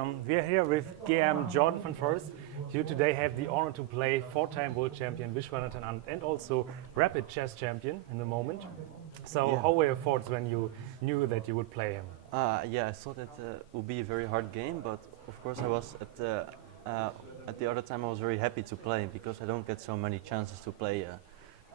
We are here with GM Jorden van Forest. You today have the honor to play four-time world champion Viswanathan Anand and also rapid chess champion in the moment. So how were your thoughts when you knew that you would play him? Yeah, I thought it would be a very hard game, but of course I was at the other time I was very happy to play because I don't get so many chances to play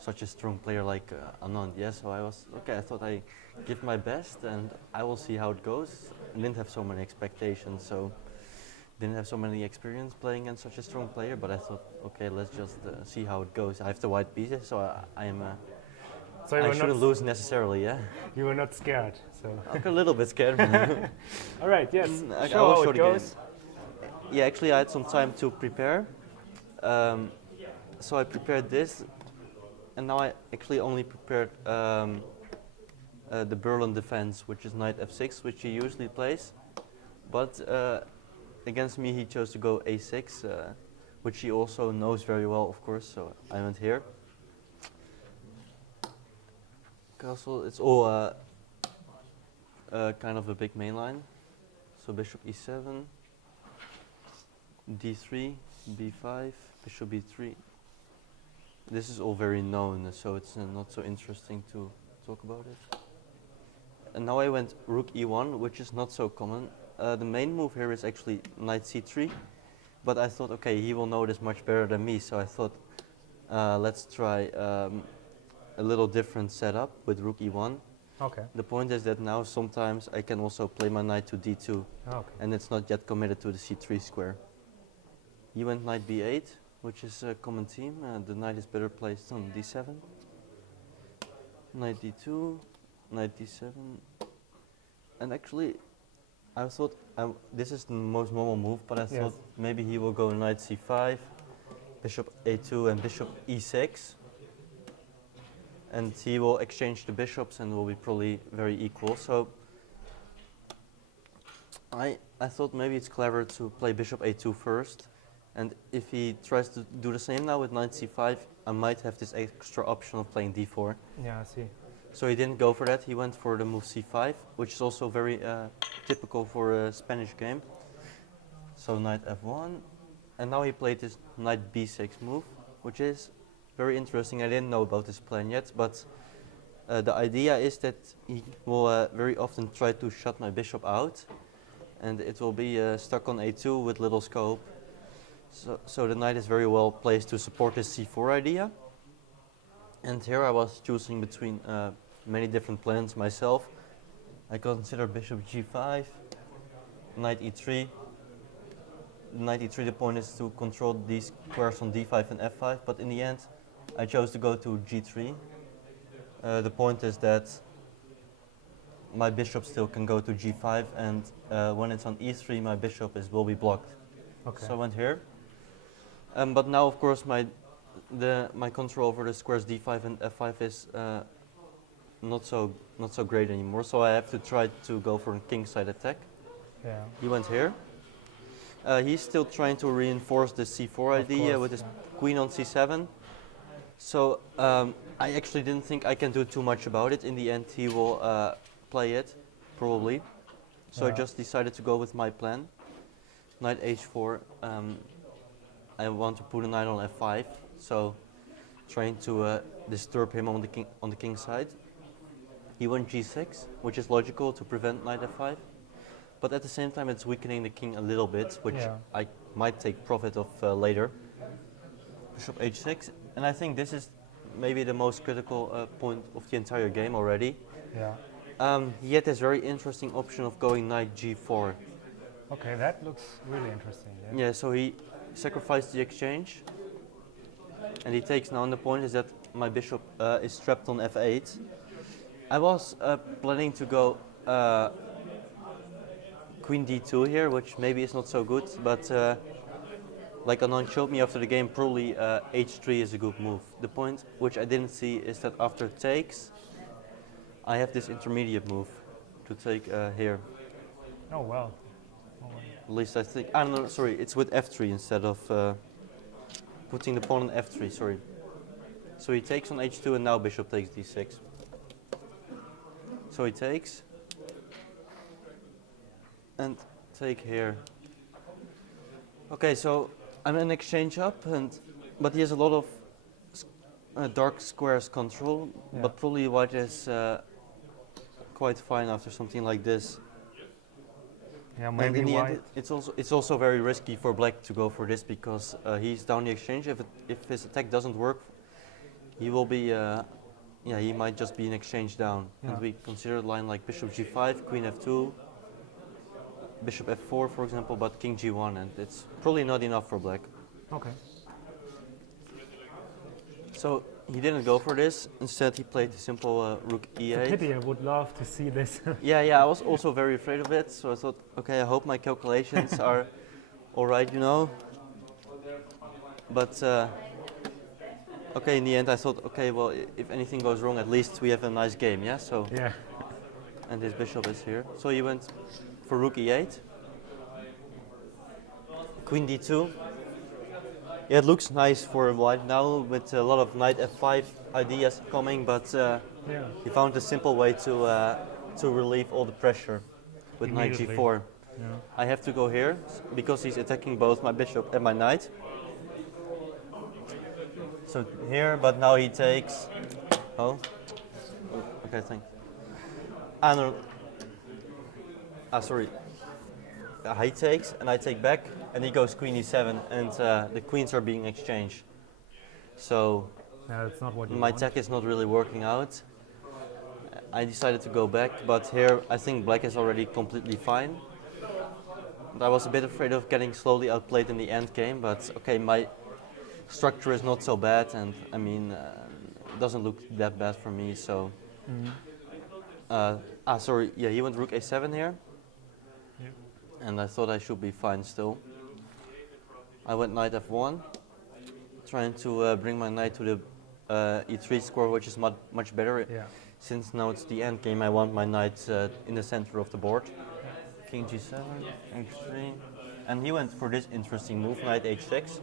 such a strong player like Anand. Yeah, so I was okay. I thought I give my best and I will see how it goes. I didn't have so many expectations, so didn't have so many experience playing against such a strong player. But I thought, okay, let's just see how it goes. I have the white pieces, so I am. So I shouldn't lose necessarily, yeah. You were not scared, so. I'm a little bit scared. All right, yes. I Show will how show it the goes. game. Yeah, actually I had some time to prepare. So I prepared this, and now I actually only prepared the Berlin defense, which is knight f6, which he usually plays. But against me he chose to go a6, which he also knows very well, of course, so I went here. Castle, it's all kind of a big main line. So bishop e7, d3, b5, bishop b3. This is all very known, so it's not so interesting to talk about it. And now I went rook e1, which is not so common. The main move here is actually knight c3, but I thought, okay, he will know this much better than me, so I thought, let's try a little different setup with rook e1. Okay. The point is that now sometimes I can also play my knight to d2, and it's not yet committed to the c3 square. He went knight b8, which is a common theme. The knight is better placed on d7. Knight d2, knight d7. And actually, I thought this is the most normal move, but I thought maybe he will go knight c5, bishop a2 and bishop e6. And he will exchange the bishops and will be probably very equal. So I thought maybe it's clever to play bishop a2 first. And if he tries to do the same now with knight c5, I might have this extra option of playing d4. Yeah, I see. So he didn't go for that. He went for the move c5, which is also very typical for a Spanish game. So knight f1. And now he played this knight b6 move, which is very interesting. I didn't know about this plan yet, but the idea is that he will very often try to shut my bishop out, and it will be stuck on a2 with little scope. So the knight is very well placed to support this c4 idea. And here I was choosing between many different plans myself. I consider bishop g5, knight e3. Knight e3, the point is to control these squares on d5 and f5, but in the end I chose to go to g3. The point is that my bishop still can go to g5, and when it's on e3 my bishop will be blocked. Okay. So I went here. But now of course my control over the squares d5 and f5 is not so great anymore, so I have to try to go for a kingside attack. Yeah. He went here. He's still trying to reinforce the c4 idea with his queen on c7. So I actually didn't think I can do too much about it. In the end he will play it, probably. So I just decided to go with my plan. Knight h4. I want to put a knight on f5, so trying to disturb him on the king side. He went g6, which is logical to prevent knight f5. But at the same time it's weakening the king a little bit, which I might take profit of later. Bishop h6. And I think this is maybe the most critical point of the entire game already. Yeah. He had this very interesting option of going knight g4. Okay, that looks really interesting. Yeah, so he sacrificed the exchange. And he takes now, and the point is that my bishop is trapped on f8. I was planning to go queen d2 here, which maybe is not so good, but like Anand showed me after the game, probably h3 is a good move. The point which I didn't see is that after takes, I have this intermediate move to take here. Oh, well. At least I think, no, sorry, it's with f3 instead of putting the pawn on f3, sorry. So he takes on h2 and now bishop takes d6. So he takes and take here. Okay, so I'm in exchange up, but he has a lot of dark squares control, but probably white is quite fine after something like this. Yeah, And maybe in the white. end, it's also very risky for black to go for this because he's down the exchange. If his attack doesn't work, he will be he might just be an exchange down. Yeah. And we consider a line like bishop g5, queen f2, bishop f4, for example, but king g1, and it's probably not enough for black. Okay. So he didn't go for this. Instead, he played the simple rook It's a e8. pity, I would love to see this. Yeah, I was also very afraid of it. So I thought, okay, I hope my calculations are all right, you know. But okay, in the end, I thought, okay, well, if anything goes wrong, at least we have a nice game, yeah. So Yeah. and his bishop is here. So he went for rook e8, queen d2. Yeah, it looks nice for white now with a lot of knight f5 ideas coming, but he found a simple way to relieve all the pressure with knight Immediately. g4. Yeah. I have to go here because he's attacking both my bishop and my knight. So here, but now he takes. Oh, okay, thanks. Ah, no. Ah, sorry. He takes, and I take back, and he goes queen e7, and the queens are being exchanged. So That's not what you my want. attack is not really working out. I decided to go back, but here I think black is already completely fine. But I was a bit afraid of getting slowly outplayed in the end game, but okay, my structure is not so bad, and I mean, it doesn't look that bad for me, so. Sorry, yeah, he went rook a7 here. Yeah. And I thought I should be fine still. I went knight f1, trying to bring my knight to the e3 square, which is much better. Yeah. Since now it's the end game, I want my knight in the center of the board. King g7, h3, and he went for this interesting move, knight h6.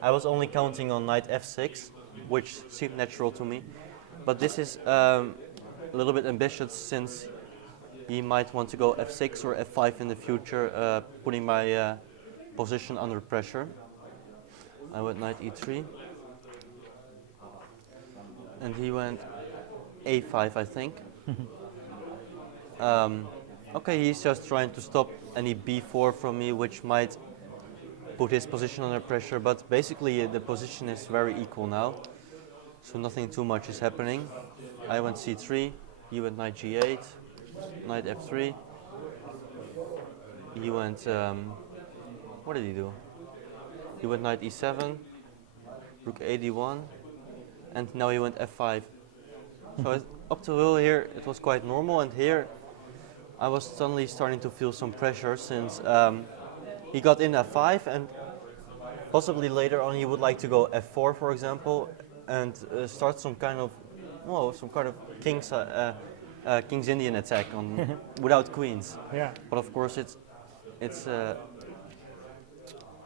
I was only counting on knight f6, which seemed natural to me, but this is a little bit ambitious since he might want to go f6 or f5 in the future, putting my position under pressure. I went knight e3, and he went a5, I think. Okay, he's just trying to stop any b4 from me, which might put his position under pressure, but basically the position is very equal now, so nothing too much is happening. I went c3, he went knight g8, knight f3, he went, what did he do? He went knight e7, rook a d1, and now he went f5. So up to here it was quite normal, and here I was suddenly starting to feel some pressure since he got in f5, and possibly later on he would like to go f4, for example, and start some kind of King's Indian attack on without queens. Yeah. But of course it's not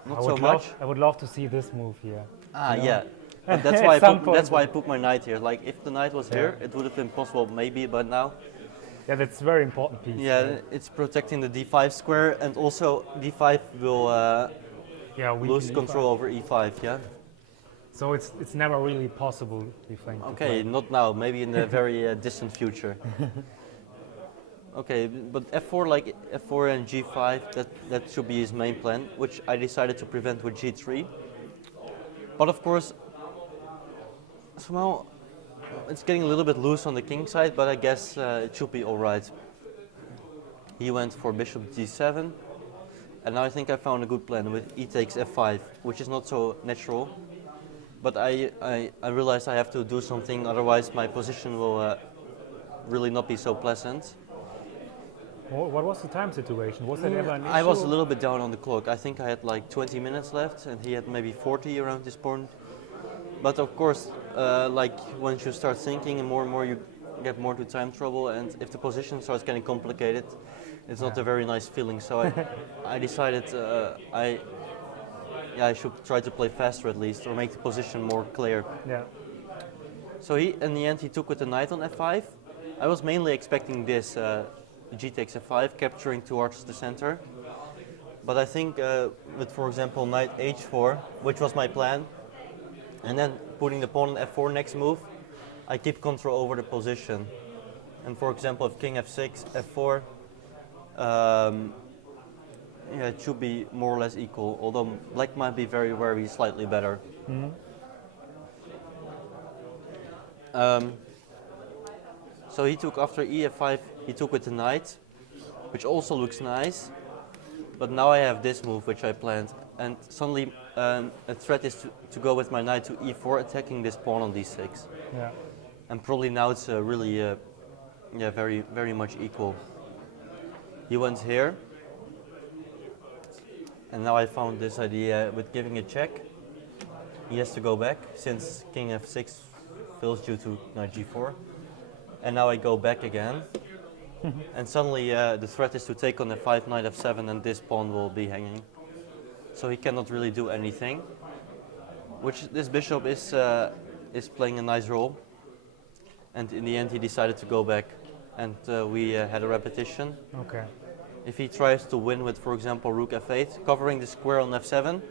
I so would much. I would love to see this move here. Yeah. But that's why I put my knight here. Like if the knight was here, it would have been possible maybe, but now. Yeah, that's a very important piece. Yeah, it's protecting the d5 square, and also d5 will lose control over e5. Yeah. So it's never really possible, you think? Okay, not now. Maybe in the very distant future. Okay, but f4, like f4 and g5, that should be his main plan, which I decided to prevent with g3. But of course, somehow it's getting a little bit loose on the king side, but I guess it should be all right. He went for bishop d7, and now I think I found a good plan with e takes f5, which is not so natural. But I realized I have to do something, otherwise my position will really not be so pleasant. What was the time situation? Was that ever an issue? I was a little bit down on the clock. I think I had like 20 minutes left, and he had maybe 40 around this point. But of course, like once you start thinking and more you get more to time trouble, and if the position starts getting complicated, it's not a very nice feeling. So I decided I should try to play faster at least, or make the position more clear. Yeah. So in the end, he took with the knight on f5. I was mainly expecting this, g takes f5, capturing towards the center. But I think with, for example, knight h4, which was my plan, and then putting the pawn on f4 next move, I keep control over the position. And for example, if king f6, f4, yeah, it should be more or less equal, although black might be very, very slightly better. So he took after ef5, he took with the knight, which also looks nice. But now I have this move, which I planned, and suddenly a threat is to go with my knight to e4, attacking this pawn on d6. Yeah. And probably now it's really, yeah, very, very much equal. He went here, and now I found this idea with giving a check. He has to go back, since king f6 fails due to knight g4. And now I go back again. And suddenly the threat is to take on f5, knight f7, and this pawn will be hanging. So he cannot really do anything. Which this bishop is playing a nice role. And in the end he decided to go back. And we had a repetition. Okay. If he tries to win with, for example, rook f8, covering the square on f7,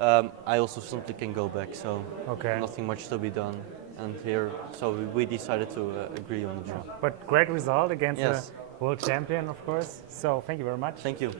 I also simply can go back. So nothing much to be done. And here, so we decided to agree on the draw. But great result against Yes. the world champion, of course. So thank you very much. Thank you.